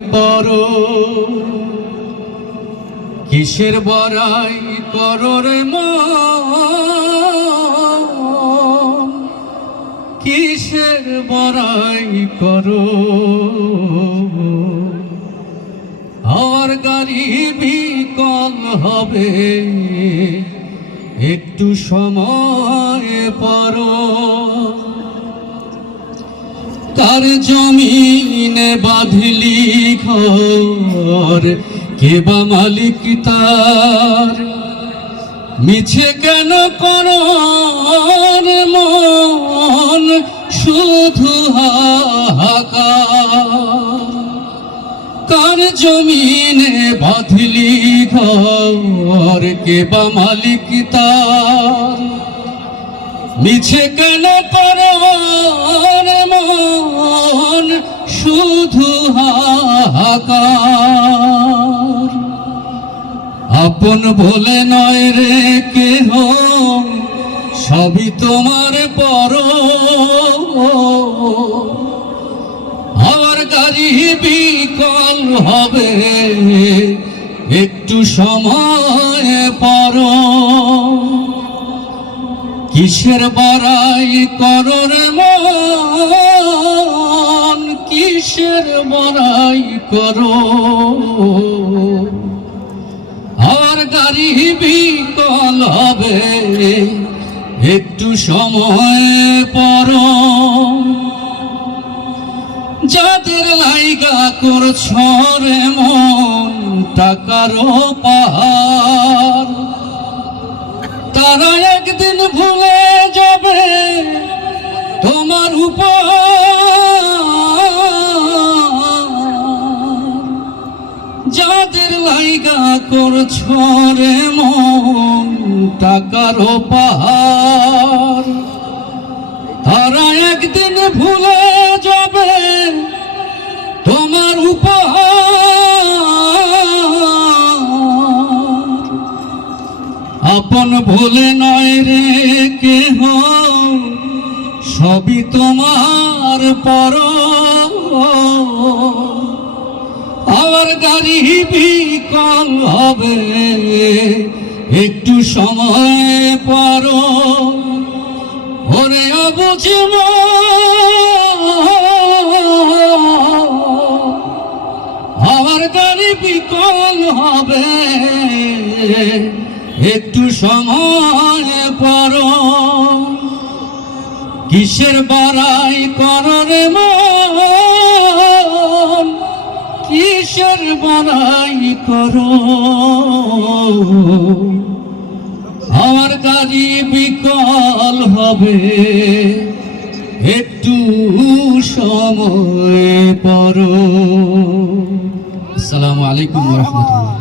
বড় কিসের বড়াই করো রে মন, কিসের বড়াই করো। আর গাড়ি বিকল হবে একটু সময় পর। তার জমিনে বাঁধলি ঘর, কে বা মালিক তার? মিছে কেন করো মন শুধু হাহাকার? কার জমিনে বাঁধলি ঘর, কে বা মালিক তার? মিছে কেন করো মন শুধু হাহাকার? আপন বলে নয় রে কেহ, সবই তোমার পর। আমার গাড়ি বিকল হবে একটু সময় পর। কিসের বড়াই করো রে মন, কিসের বড়াই করো? আর গাড়ি বিকল হবে একটু সময় পর। যাদের লাইগা করছ রে মন টাকারও পাহাড়, তারা একদিন ভুলে যাবে তোমার উপহার। যাদের লাইগা করছ রে মন টাকারও পাহাড়, তারা একদিন ভুলে যাবে তোমার উপহার। আপন ভুলে নয় রে কেহ, সবই তোমার পর। আমার গাড়ি বিকল হবে একটু সময় পর। ওরে অবুঝে আমার গাড়ি বিকল হবে একটু সময় পর। কিসের বড়াই করো রে মন, কিসের বড়াই করো? আমার গাড়ি বিকল হবে একটু সময় পর। আসসালামু আলাইকুম ওয়া রাহমাতুল্লাহ।